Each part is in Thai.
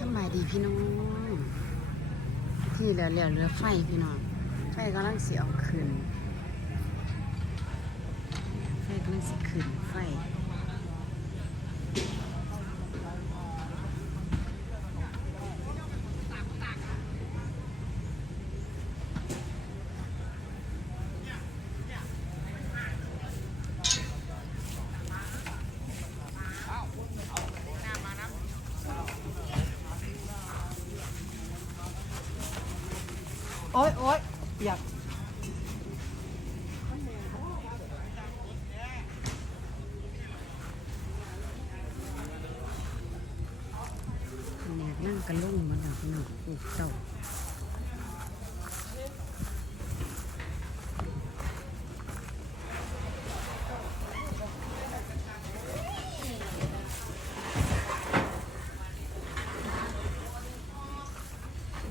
สบายดีพี่น้องที่เหลือเหลือเหลือไฟพี่น้องไฟกำลังสีออกขึ้นไฟกำลังสีขึ้นไฟ โอ๊ยโอ๊ยอยากเนี่นั่งกระลุ่งมาแล้วพี่น้องปลูกเจ้า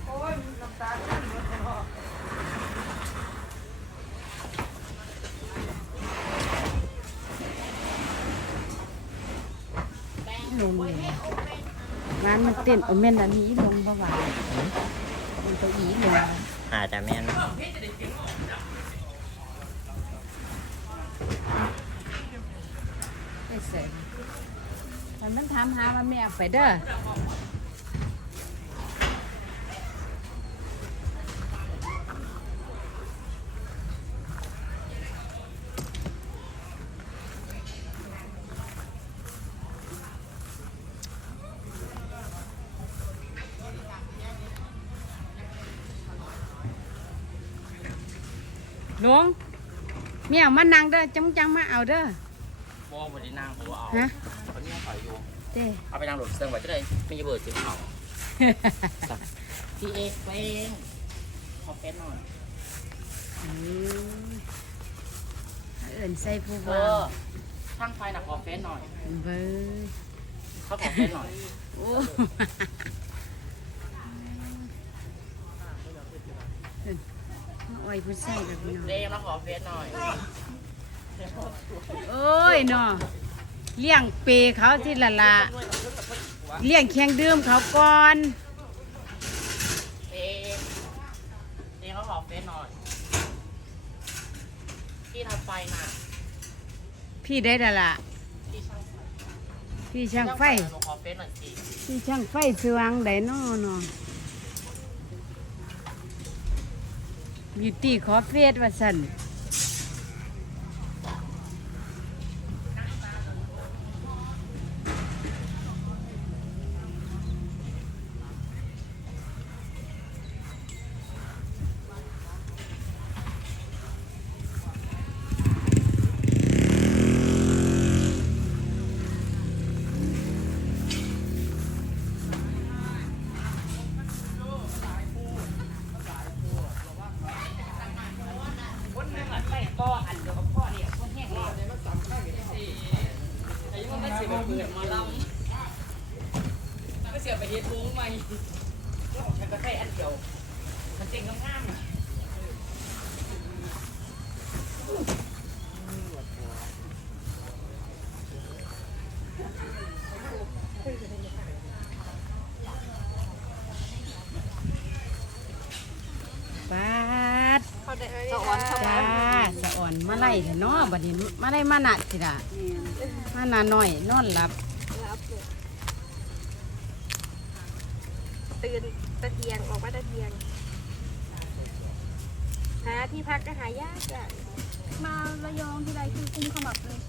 โอ๊ยน้ำตาขึ้นหมดเลย ลงเลยร้าน มันเต้นเอาแม่นอันนี้ลงบ่ไหวมันก็อีลงอาจจะแม่นไปเสร็จมันถามหาว่าแม่ไปเด้อ หลวงเมียมานั่งเด้อจังจังมาเอาเด้อบ่บ่ได้นั่งผมว่าเอาฮะคนนี้ถอยอยู่เจ้เอาไปนั่งรถเซิงไว้จะได้ไม่จะเบิดสิเอาพี่เอกเองขอเฟซหน่อยอืมเอิ่นใส่ผู้เอบ่าอช่างไฟน่ะขอเฟซหน่อยเบ้อเขาขอเฟซหน่อยโอ้เอิ่น มาอ้อยผู้ใส่กับพี่น้องเด้มาขอเฟซหน่อยโอ้ยเนาะเลี้ยงเปเขาที่ละละเลี้ยงแข่งดื่มเขาก่อนเด้เด้เขาขอเฟซหน่อยที่ทำไฟน่ะพี่ได้ละละที่ช่างไฟพี่ช่างไฟหนูขอเฟซหน่อยสิพี่ช่างไฟสว่างได้นอเนาะ บิวตี้ขอเฟสว่าสัน นมาไล่เถอะเนาะบัดนี้มาไล่มาหนัดสิล่ะมาหนาหน่อยนอนหลับ ตื่นตะเทียงออกมาตะเทียงหาที่พักก็หายากจ้ะมาระยองทีไรคือกุมขมับเลย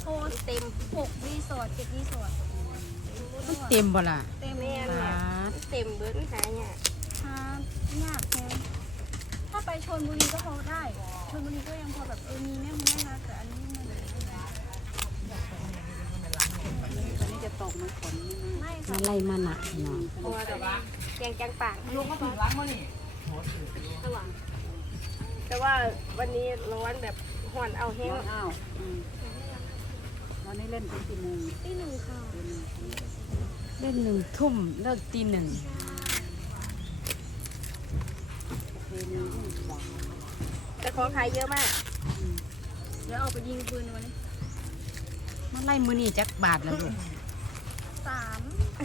โทรเต็มหกรีสอร์ทเจ็ดรีสอร์ทมันเต็มบ่ล่ะเต็มแม่นปาน่ะดเต็มเบิ้ลหายากหายากแฮงถ้า ไปชนบุรีก็พอได้ชนบุรีก็ยังพอแบบเออมีแม่แม่นะแต่อันนี้มันไม่มาไล่มาหนักเนาะเพราะว่าแกงจังปากลุงก็ถึงล้างมานี่แต่ว่าวันนี้ร้อนแบบห่อนเอาแห้งวันนี้เล่นตีหนึ่งที่หนึ่งค่ะเล่นหนึ่งทุ่มเลิกตีหนึ่ง แต่ของขายเยอะมาก เดี๋ยวเอาไปยิงปืนวันนี้มาไล่มือนี่จักบาทแล้วลูกสาม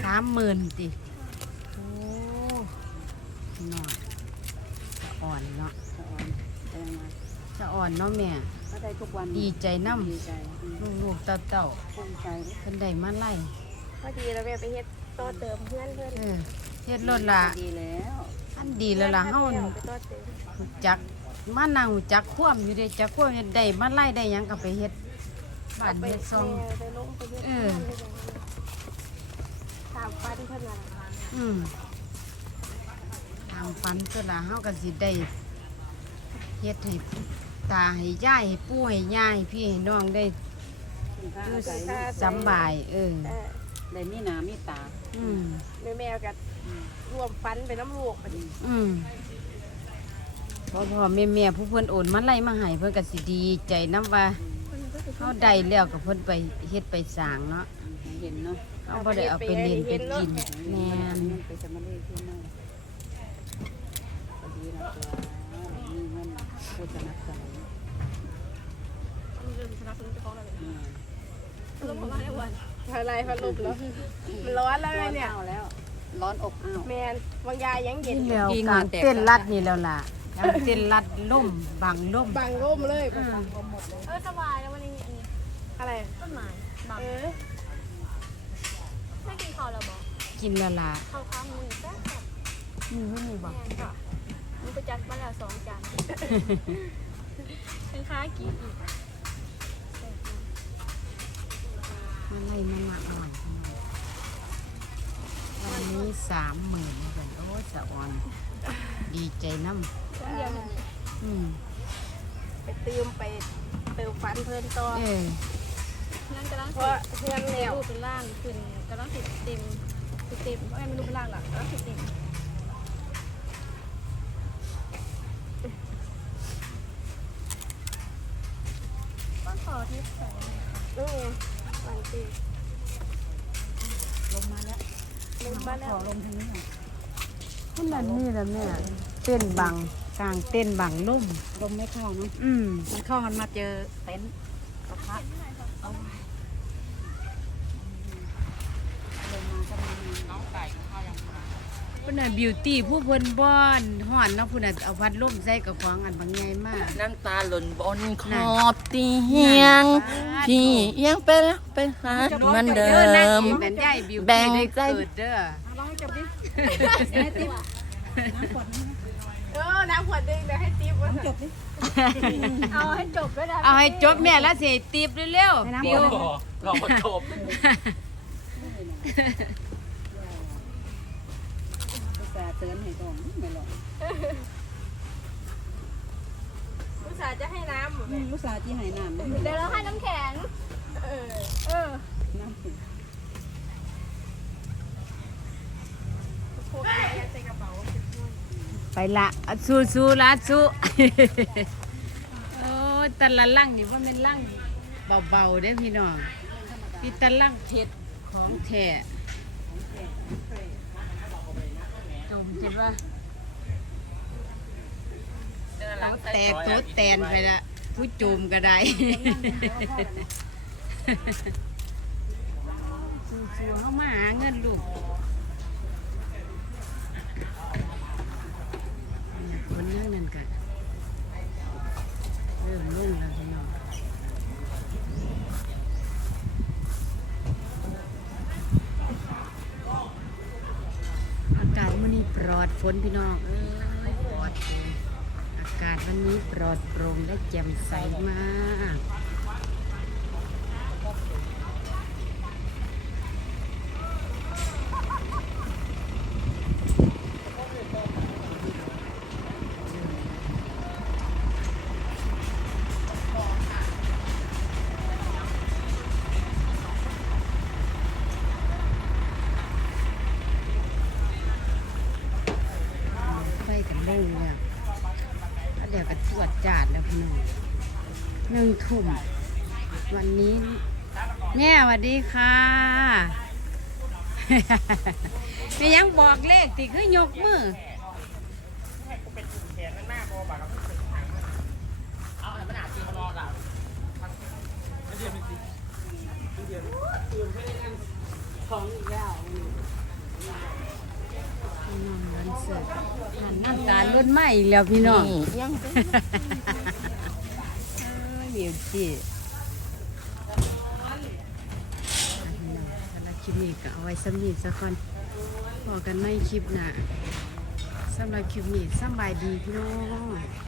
สามหมื่นติโอ้เนาะจะอ่อนเนาะสะออนแดงมาจะอ่อนเนาะแม่ก็ได้ทุกวันดีใจน้ดีใจอืมำลูกๆเต่าภูมิใจๆเพิ่นได้มาไล่พอดีเราไปเฮ็ดโตเติมเพื่อนเพื่อนเออเฮ็ดรถละดีแล้ว อันดีแล้วล่ะเฮาไปโตเติมรู้จักมานั่งรู้จักความอยู่เด้จักความเฮ็ดได้มาไล่ได้หยังก็ไปเฮ็ดบ้านไปเฮ็ดซอง ไปลงไปเฮ็ดเออ ตามฟันเพื่อนมาอืมทางฝันก็ละเฮาก็สิได้เฮ็ดให้ตาให้ยายให้ปู่ให้ย่าให้พี่ให้น้องได้อยู่สำบาย เออ เออได้มีหน้ามีตา อืม แม่แม่กับ รวมฟันไปน้ำลูกไปดิอืมพ่อพ่อแม่แม่ผู้เพิ่นโอนมาไล่มาให้เพิ่นก็สิดีใจนํว่าเฮาได้แล้วก็เพิ่นไปเฮ็ดไปสร้างเนาะให้เห็นเนาะเฮาบ่ได้เอาไปเล่นไปกินแม่นเงินไปสมาเลที่นั่นก็ดีนะตัวมีเงินผู้สนับสนุนมันเริ่มสนับสนุนเจ้าของแล้วอืมลงประมาณได้วันอะไรพัดลมแล้วมันร้อนแล้วไงเนี่ยร้อนอ้าวแล้ว ร้อนอบอ้าวแมนบางยายังเย็นนี่อยู่แล้วกลางเต้นรัดนี่แล้วล่ะกลางเต้นรัดล่มบังล่มบังร่มเลยอืมเออสบายแล้ววันนี้อันนี้อะไรต้นไม้บังเออไม่กินข้าวแล้วบอกกินและล่ะข้าวข้าวมือแซ่บนี่เพิ่นนี่บ่แม่นค่ะมันก็จัดมาแล้วสองจานเป็นค้ากินอีกแซ่บมากมันไล่มันมาอ่อน วันนี้สามหมื่นเหมือนกันโอ้ยสะอ่อน ดีใจน้ต้องเดียวหนึ่งำอืมไปเติมไปเติมฟันเพิ่นต่อเออนั่นกำลังเพสิราะเพื่อนแล้วรูปเป็นล่างขึ้นกำลังติดเต็มติดเต็มว่าไงไม่รู้เป็นล่างหลักกำลังติดเต็มก้อนต่อที่ใส่นี่ไงฟันตีลงมาแล้ว ลงมาแล้วขอลงทางนี้หน่อยมันนั่นนี่แหละแม่เต้นบังกลางเต้นบังล่มลมไม่เข้าเนะอืมมันเข้ามันมาเจอเต็นท์กระทะเอาลงมาก็มีน้องไก่ของเขาย่างพุ่นน่ะบิวตี้ผู้เพิ่นบ้อนฮ้อนเนาะพุ่นน่ะเอาพัดลมใส่กับของอันบางใหญ่มากน้ำตาหล่นบนขอบ เตียง พี่ยังเป็นเป็นหาเหมันเดิออนั่งมเอกนั่นยายบิวแบ่ตี้งได้ใจเกิดเด้อเออน้ำขวดหนึงเดี๋ยวให้ติ๊บว่าจบดิเอาให้จบด้วยนะเอาให้จบแม่แล้วสิตีบเร็วๆบิวลองมาจบอุตส่าห์เตือนให้ก่อนไม่หรอกอุตส่าห์จะให้น้ำอืมอุตส่าห์ที่ไหนน้ำไม่เดี๋ยวเราให้น้ำแข็ง เออ เออน้ำสิพวกนี้ใส่กระเป๋าไปละอะสู้สู้ละสู้โอ้ยแตะละลังนี่ว่ามันลังเบาๆเด้อพี่น้องพี่ตะลังเผ็ดของแท้จมคิดว่า เอาแตกโต๊ดแตนไปละผู้โจมก็ได้สู้ๆเข้ามาหาเงินลูกคนเรื่องนั้นก็เริ่มลุ่งแล้วพี่น้องอากาศวันนี้ปลอดฝนพี่น้องเอ้ยปลอดโปร่งอากาศวันนี้ปลอดโปร่งและแจ่มใสมาก หนึ่งทุ่มวันนี้แม่สวัสดีค่ะแม่ยังบอกเลขติคือยกมือของอีกแล้วเสิร์ฟน้ำตาลล้นไหมอีกแล้วพี่น้อง ยังเดี๋ยวจีสำหรับคลิปนี้ก็เอาไว้สำนีสักคนบอกกันในคลิปหนะสำหรับคลิปนี้สบายดีพี่น้อง